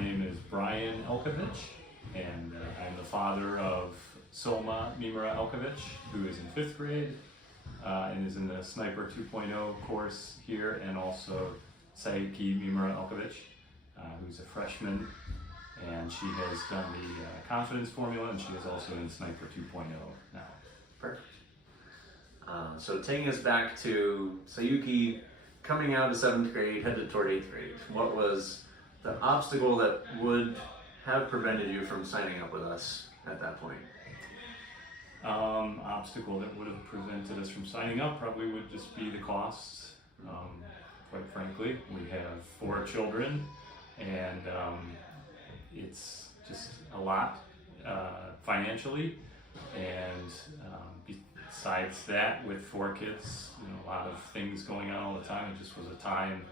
my name is Brian Elkevizth, and I'm the father of Soma Mimra Elkevizth, who is in 5th grade and is in the Sniper 2.0 course here, and also Sayuki Mimra Elkevizth, who's a freshman, and she has done the Confidence formula, and she is also in Sniper 2.0 now. Perfect. So taking us back to Sayuki coming out of 7th grade, headed toward 8th grade, what was the obstacle that would have prevented you from signing up with us at that point? Obstacle that would have prevented us from signing up probably would just be the costs. Quite frankly, we have 4 children, and it's just a lot financially, and besides that, with 4 kids, a lot of things going on all the time, it just was a time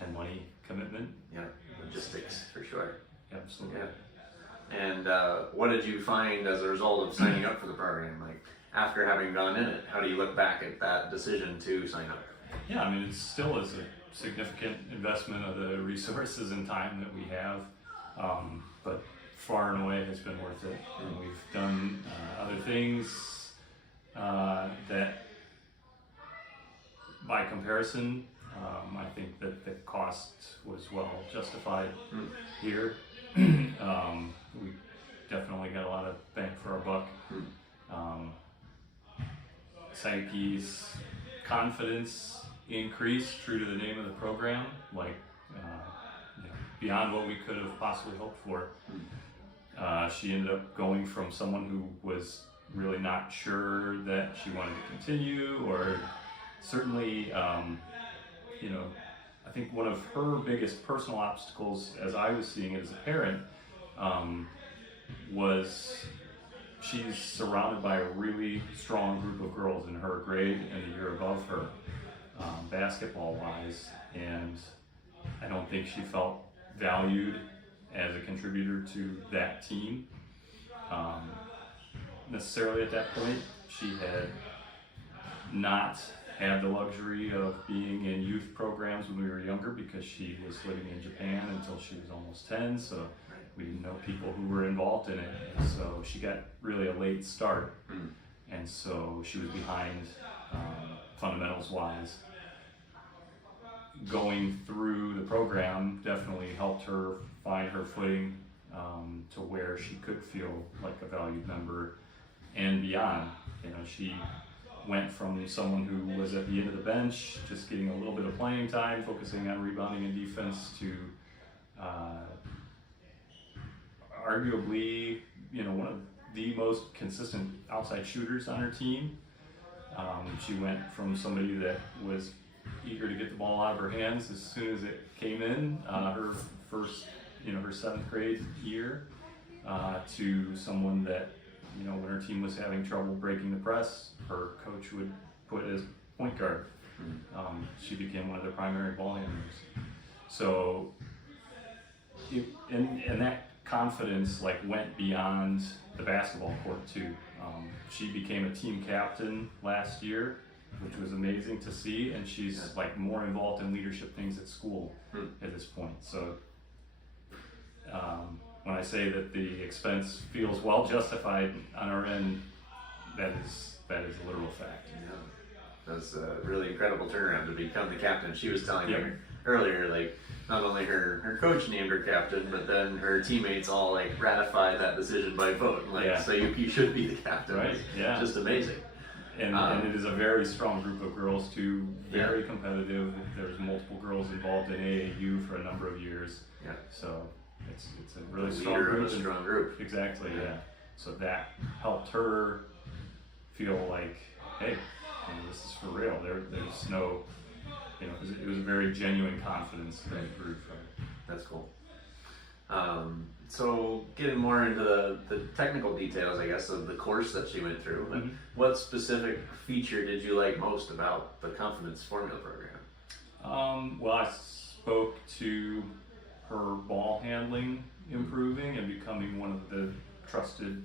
and money commitment. Yeah, logistics for sure. Absolutely. Yeah. And what did you find as a result of signing up for the program? Like, after having gone in it, how do you look back at that decision to sign up? Yeah, I mean, it still is a significant investment of the resources and time that we have, but far and away has been worth it. And we've done other things that, by comparison, I think that the cost was well justified here. We definitely got a lot of bang for our buck. Sayuki's confidence increased, true to the name of the program, like beyond what we could have possibly hoped for. She ended up going from someone who was really not sure that she wanted to continue, or certainly, I think one of her biggest personal obstacles, as I was seeing it as a parent, was she's surrounded by a really strong group of girls in her grade and the year above her, basketball-wise, and I don't think she felt valued as a contributor to that team. Necessarily at that point, she had not had the luxury of being in youth programs when we were younger, because she was living in Japan until she was almost 10, so we didn't know people who were involved in it, and so she got really a late start, and so she was behind fundamentals-wise. Going through the program definitely helped her find her footing to where she could feel like a valued member and beyond. She went from someone who was at the end of the bench, just getting a little bit of playing time, focusing on rebounding and defense, to arguably, one of the most consistent outside shooters on her team. She went from somebody that was eager to get the ball out of her hands as soon as it came in, her first, her 7th grade year, to someone that, when her team was having trouble breaking the press, her coach would put as point guard. She became one of their primary ball handlers. So, and that confidence went beyond the basketball court too. She became a team captain last year, which was amazing to see, and she's more involved in leadership things at school at this point. So when I say that the expense feels well justified on our end, that is a literal fact. Yeah. That's a really incredible turnaround to become the captain. She was telling me earlier, not only her coach named her captain, but then her teammates all ratified that decision by vote. So you should be the captain. Right? Yeah. Just amazing. And it is a very strong group of girls too, very competitive. There's multiple girls involved in AAU for a number of years. Yeah. So it's a really strong group. Exactly, yeah. So that helped her feel like, hey, this is for real. There's no, it was a very genuine confidence that grew from it. That's cool. So getting more into the technical details, I guess, of the course that she went through, what specific feature did you like most about the Confidence Formula program? Well, I spoke to her ball handling improving and becoming one of the trusted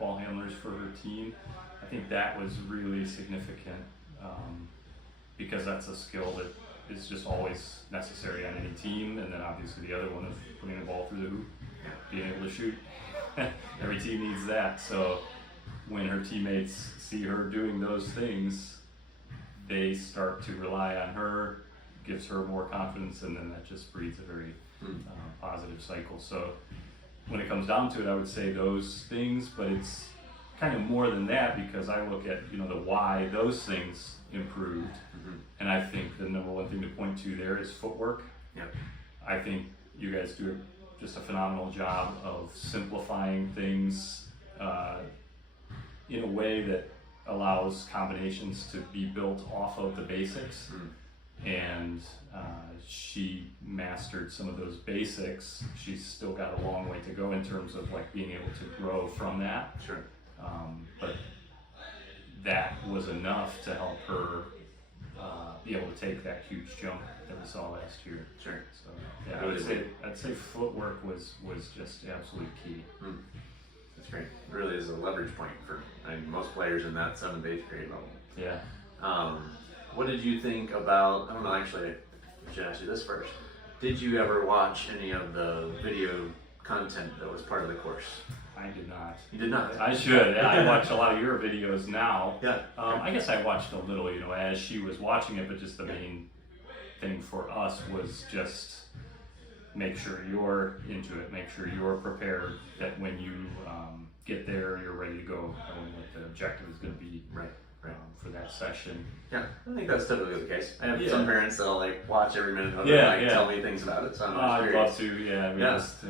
ball handlers for her team. I think that was really significant, because that's a skill that is just always necessary on any team, and then obviously the other one of putting the ball through the hoop, being able to shoot. Every team needs that. So when her teammates see her doing those things, they start to rely on her, gives her more confidence, and then that just breeds a very positive cycle. So when it comes down to it, I would say those things, but it's kind of more than that, because I look at, the why those things improved. And I think the number one thing to point to there is footwork. Yep. I think you guys do just a phenomenal job of simplifying things in a way that allows combinations to be built off of the basics. And she mastered some of those basics. She's still got a long way to go in terms of like being able to grow from that. Sure. But that was enough to help her be able to take that huge jump that we saw last year. Sure. So yeah, I'd say footwork was just absolutely key. That's great. It really is a leverage point for most players in that 7th, 8th grade level. Yeah. What did you think about, I don't know, actually, I should ask you this first. Did you ever watch any of the video content that was part of the course? I did not. You did not? I should. I watch a lot of your videos now. Yeah. I guess I watched a little, as she was watching it, but just the main thing for us was just make sure you're into it, make sure you're prepared, that when you get there, you're ready to go, knowing what the objective is going to be. Right. For that session. Yeah, I think that's typically the case. I have some parents that'll like watch every minute of it and tell me things about it. So I'm I'd love to. Yeah, we just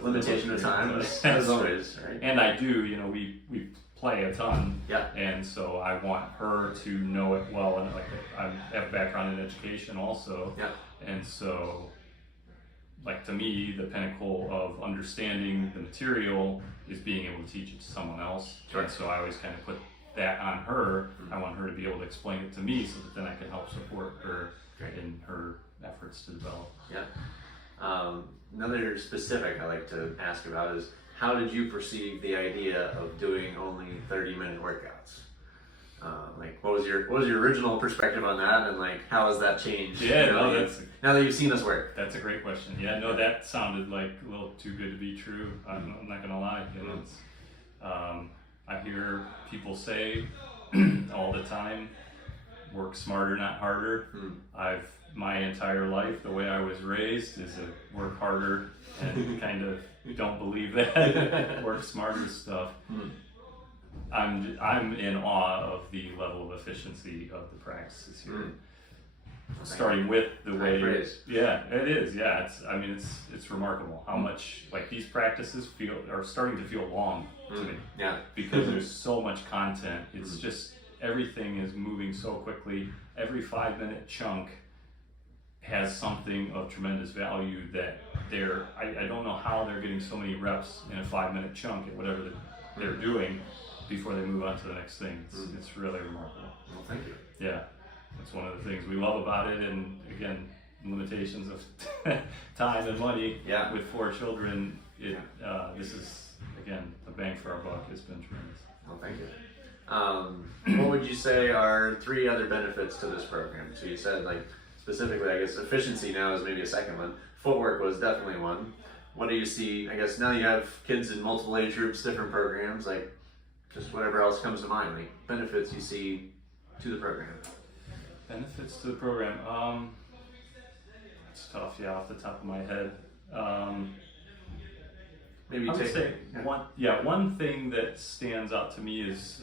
limitation of time, as always, right? And I do. We play a ton. Yeah. And so I want her to know it well, and like I have a background in education also. Yeah. And so, like, to me, the pinnacle of understanding the material is being able to teach it to someone else. Sure. And so I always kind of put that on her. I want her to be able to explain it to me, so that then I can help support her in her efforts to develop. Yeah. Another specific I like to ask about is, how did you perceive the idea of doing only 30-minute workouts? What was your original perspective on that, and like how has that changed? Yeah, now that you've seen us work. That's a great question. Yeah, no, that sounded like a little too good to be true. I'm not gonna lie. I hear people say all the time, work smarter, not harder. My entire life, the way I was raised is a work harder and kind of don't believe that work smarter stuff. I'm in awe of the level of efficiency of the practices here. Starting with the way, yeah, it is. Yeah, it's remarkable how much like these practices are starting to feel long to me. Yeah, because there's so much content. It's just everything is moving so quickly. Every 5-minute chunk has something of tremendous value that I don't know how they're getting so many reps in a 5-minute chunk at whatever they're doing before they move on to the next thing. It's really remarkable. Well, thank you. Yeah, that's one of the things we love about it, and again, limitations of time and money. Yeah. With 4 children, this is, again, the bang for our buck has been tremendous. Well, thank you. What would you say are 3 other benefits to this program? So you said, like, specifically, I guess efficiency now is maybe a second one. Footwork was definitely one. What do you see, I guess now you have kids in multiple age groups, different programs, like just whatever else comes to mind, like benefits you see to the program? Benefits to the program, it's tough, off the top of my head. Maybe I would say one thing that stands out to me is,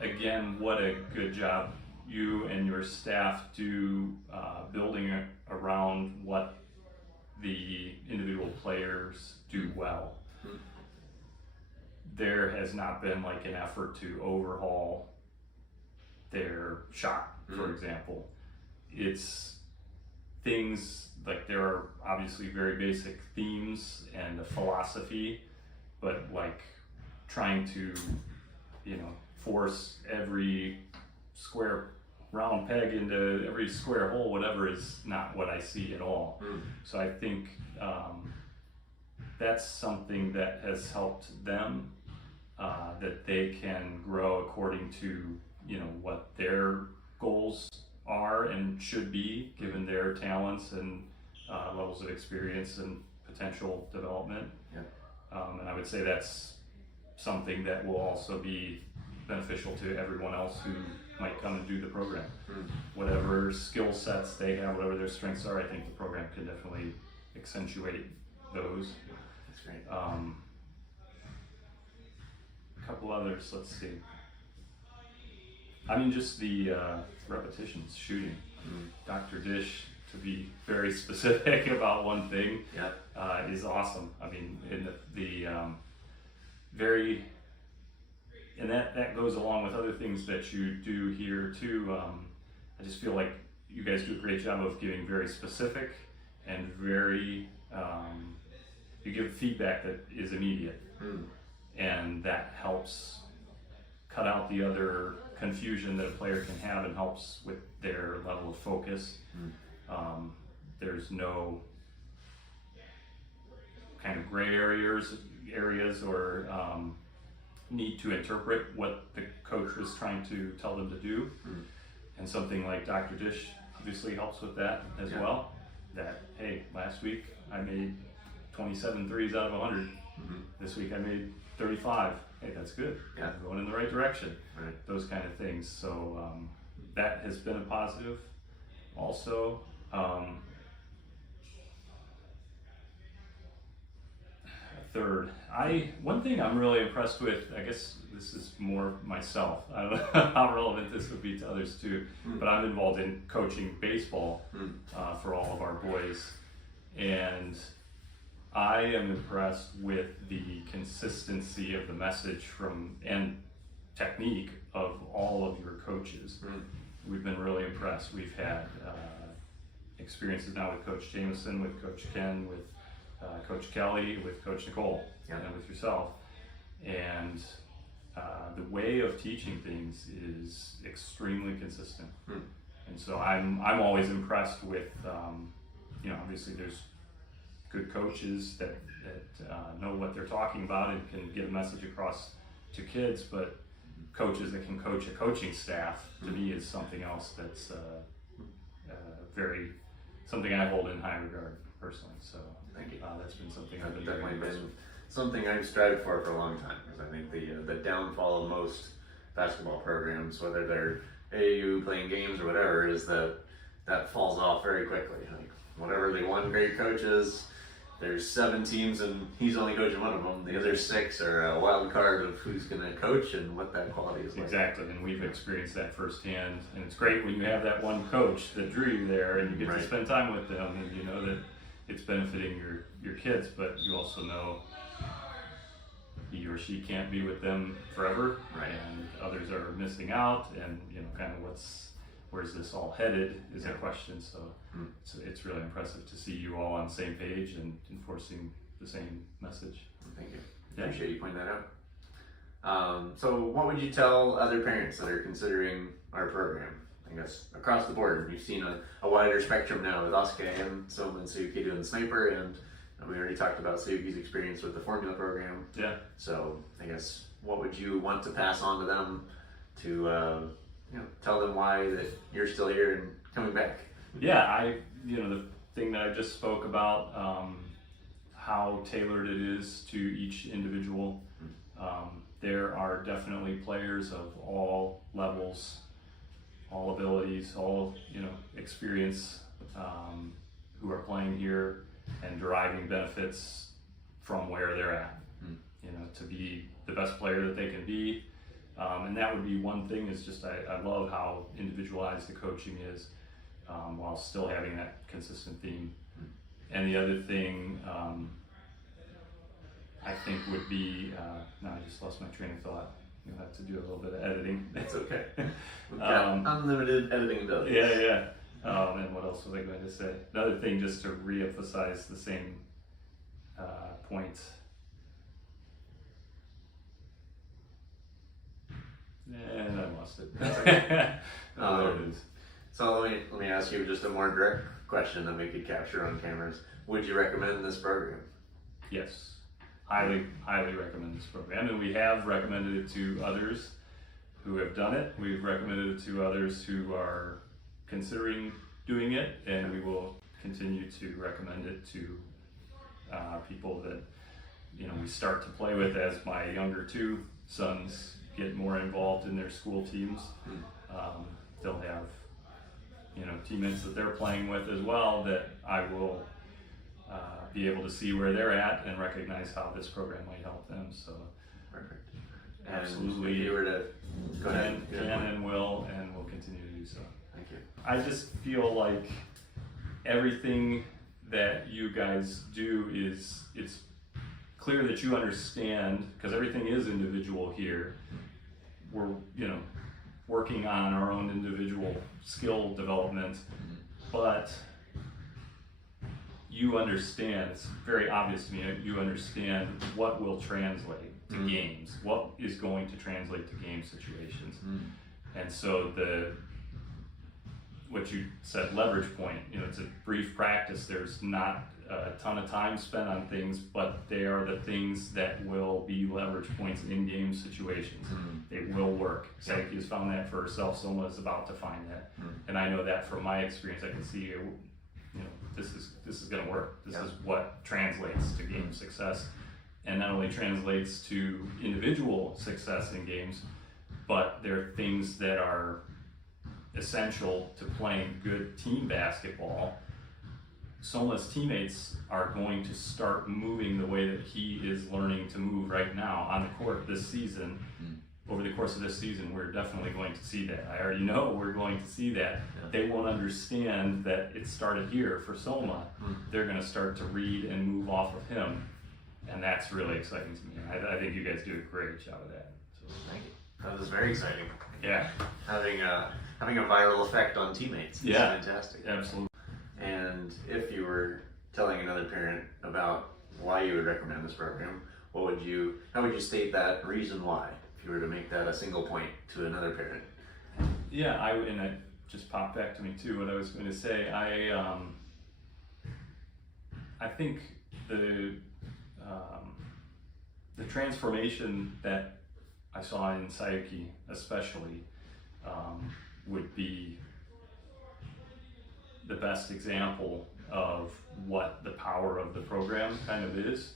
again, what a good job you and your staff do building around what the individual players do well. There has not been like an effort to overhaul their shot, for example. It's things like, there are obviously very basic themes and a philosophy, but like trying to, force every square round peg into every square hole, whatever, is not what I see at all. So I think that's something that has helped them, that they can grow according to what their goals are and should be given their talents and levels of experience and potential development. Yeah. And I would say that's something that will also be beneficial to everyone else who might come and do the program. Whatever skill sets they have, whatever their strengths are, I think the program can definitely accentuate those. That's great. A couple others, let's see. I mean, just the repetitions, shooting. Dr. Dish, to be very specific about one thing, is awesome. I mean, in the very, and that goes along with other things that you do here too. I just feel like you guys do a great job of giving very specific and very, you give feedback that is immediate, and that helps cut out the other confusion that a player can have and helps with their level of focus. There's no kind of gray areas or need to interpret what the coach was trying to tell them to do. And something like Dr. Dish obviously helps with that as well. That, hey, last week I made 27 threes out of 100. This week I made 35. Hey, that's good. I'm going in the right direction. Those kind of things. So that has been a positive. Also, third, one thing I'm really impressed with, I guess this is more myself, I don't know how relevant this would be to others too, but I'm involved in coaching baseball for all of our boys, and I am impressed with the consistency of the message and technique of all of your coaches. We've been really impressed. We've had experiences now with Coach Jameson, with Coach Ken, with Coach Kelly, with Coach Nicole, and with yourself. And the way of teaching things is extremely consistent. And so I'm always impressed with, obviously there's good coaches that know what they're talking about and can get a message across to kids, but coaches that can coach a coaching staff, to me, is something else that's something I hold in high regard personally. So thank you. That's been something I've been definitely very been something I've strived for a long time, because I think the downfall of most basketball programs, whether they're AAU playing games or whatever, is that falls off very quickly. Like, whatever the one great coach is, there's 7 teams and he's only coaching one of them. The other 6 are a wild card of who's going to coach and what that quality is like. Exactly, and we've experienced that firsthand. And it's great when you have that one coach that drew you there and you get to spend time with them, and you know that it's benefiting your kids, but you also know he or she can't be with them forever, and others are missing out, and kind of where's this all headed is a question. So it's really impressive to see you all on the same page and enforcing the same message. Thank you. Appreciate you pointing that out. So what would you tell other parents that are considering our program? I guess across the board, you've seen a wider spectrum now with Asuke and Soma and Suzuki doing the sniper, and we already talked about Suzuki's experience with the formula program. So I guess what would you want to pass on to them to tell them why that you're still here and coming back? The thing that I just spoke about, how tailored it is to each individual. There are definitely players of all levels, all abilities, all experience, who are playing here and deriving benefits from where they're at. To be the best player that they can be. And that would be one thing, is just I love how individualized the coaching is, while still having that consistent theme. And the other thing I think would be, no, I just lost my train of thought. You'll have to do a little bit of editing. That's okay. We've got unlimited editing ability. And what else was I going to say? Another thing, just to re-emphasize the same point. And I lost it. There it is. So let me ask you just a more direct question that we could capture on cameras. Would you recommend this program? Yes, highly recommend this program, and we have recommended it to others who have done it. We've recommended it to others who are considering doing it, and we will continue to recommend it to people that we start to play with as my younger two sons get more involved in their school teams. They'll have teammates that they're playing with as well that I will be able to see where they're at and recognize how this program might help them. So Perfect. absolutely, And if you were to go ahead, can and will continue to do so. Thank you. I just feel like everything that you guys do it's clear that you understand, because everything is individual here. We're working on our own individual skill development, but you understand, it's very obvious to me, you understand what will translate to games, what is going to translate to game situations. And so what you said, leverage point, it's a brief practice, there's not a ton of time spent on things, but they are the things that will be leverage points in game situations. They will work. Psyche has found that for herself, Soma is about to find that. And I know that from my experience, I can see this is going to work. This is what translates to game success, and not only translates to individual success in games, but there are things that are essential to playing good team basketball. Soma's teammates are going to start moving the way that he is learning to move right now on the court this season. Over the course of this season, we're definitely going to see that. I already know we're going to see that. They won't understand that it started here for Soma. They're going to start to read and move off of him, and that's really exciting to me. I think you guys do a great job of that. So, Thank you. That was very exciting. yeah, Having a viral effect on teammates is fantastic. absolutely. And if you were telling another parent about why you would recommend this program, how would you state that reason why? If you were to make that a single point to another parent. Yeah, and it just popped back to me too, what I was going to say. I think the transformation that I saw in Sayuki especially would be the best example of what the power of the program kind of is,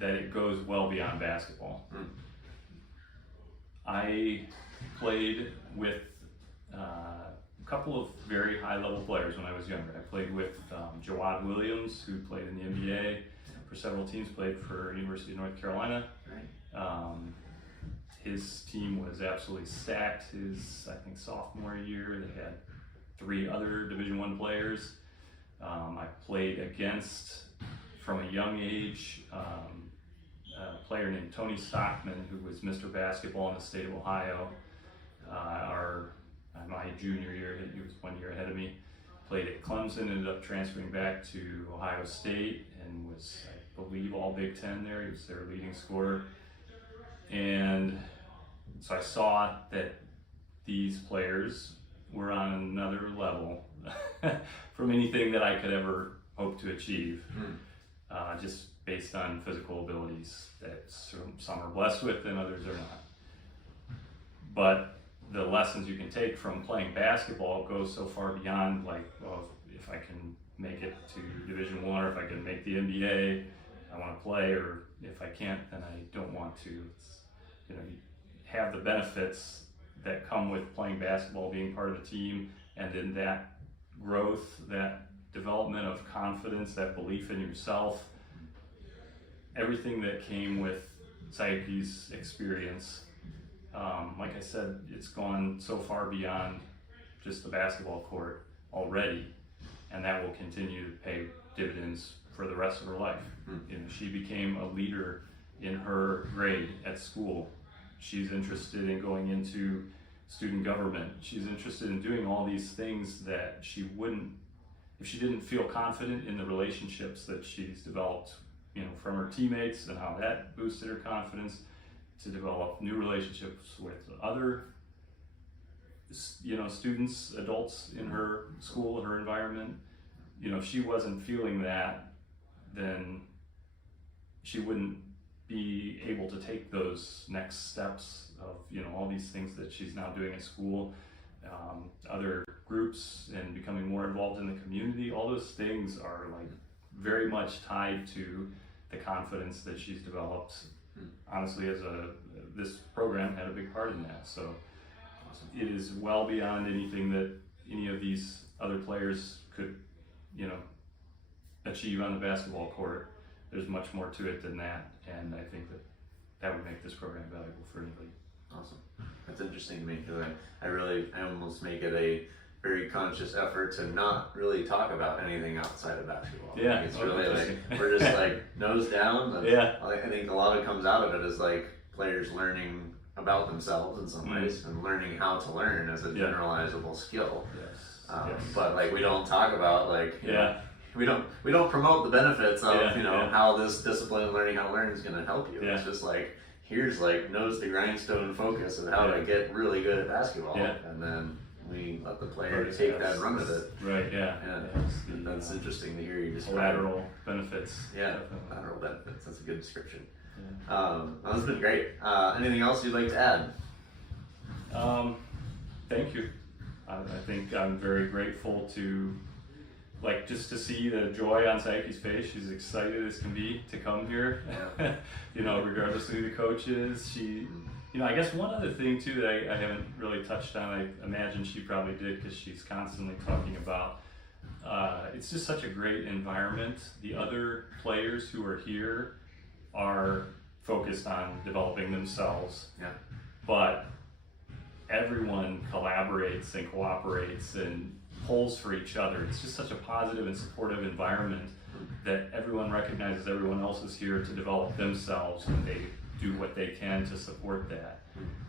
that it goes well beyond basketball. I played with a couple of very high level players when I was younger. I played with Jawad Williams, who played in the NBA for several teams, played for University of North Carolina. His team was absolutely stacked. His, I think, sophomore year, they had 3 other Division I players. I played against, from a young age, a player named Tony Stockman, who was Mr. Basketball in the state of Ohio. My junior year, he was 1 year ahead of me. Played at Clemson, ended up transferring back to Ohio State, and was, I believe, all Big Ten there. He was their leading scorer. And so I saw that these players were on another level from anything that I could ever hope to achieve, just based on physical abilities that some are blessed with and others are not. But the lessons you can take from playing basketball goes so far beyond, like, well, if I can make it to Division I, or if I can make the NBA, I want to play, or if I can't, then I don't want to. You have the benefits that come with playing basketball, being part of a team, and then that growth, that development of confidence, that belief in yourself, everything that came with Sayuki's experience. Like I said, it's gone so far beyond just the basketball court already, and that will continue to pay dividends for the rest of her life. She became a leader in her grade at school. She's interested in going into student government. She's interested in doing all these things that she wouldn't, if she didn't feel confident in the relationships that she's developed, from her teammates and how that boosted her confidence, to develop new relationships with other, students, adults in her school, her environment. If she wasn't feeling that, then she wouldn't be able to take those next steps of, all these things that she's now doing at school. other groups and becoming more involved in the community. All those things are like very much tied to the confidence that she's developed. Honestly, this program had a big part in that. So it is well beyond anything that any of these other players could, achieve on the basketball court. There's much more to it than that, and I think that would make this program valuable for anybody. Awesome. That's interesting to me because I almost make it a very conscious effort to not really talk about anything outside of basketball. Yeah, it's really like we're just like nose down. Yeah, I think a lot of comes out of it is like players learning about themselves in some ways and learning how to learn as a generalizable skill. Yes. But like we don't talk about like we don't promote the benefits of how this discipline learning how to learn is going to help you. It's just like here's like nose to grindstone focus of how to get really good at basketball, and then we let the player take that and run with it. Right. Yeah. That's interesting to hear you describe. Collateral benefits. Yeah. Collateral benefits. That's a good description. That's been great. Anything else you'd like to add? Thank you. I think I'm very grateful to, just to see the joy on Sayuki's face. She's excited as can be to come here. Regardless of who the coach is. She, I guess one other thing too that I haven't really touched on, I imagine she probably did because she's constantly talking about, it's just such a great environment. The other players who are here are focused on developing themselves. But everyone collaborates and cooperates and pulls for each other. It's just such a positive and supportive environment that everyone recognizes everyone else is here to develop themselves, and they do what they can to support that.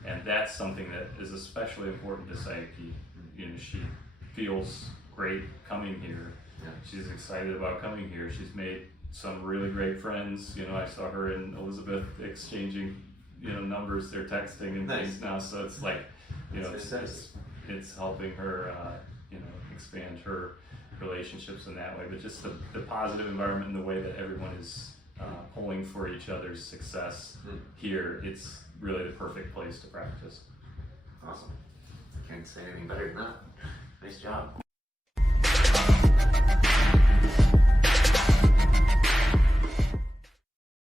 And that's something that is especially important to Sayuki. She feels great coming here. She's excited about coming here. She's made some really great friends. I saw her and Elizabeth exchanging, numbers. They're texting and things now. So it's like, it's helping her, expand her relationships in that way. But just the positive environment and the way that everyone is pulling for each other's success here, it's really the perfect place to practice. Awesome. Can't say anything better than that. Nice job.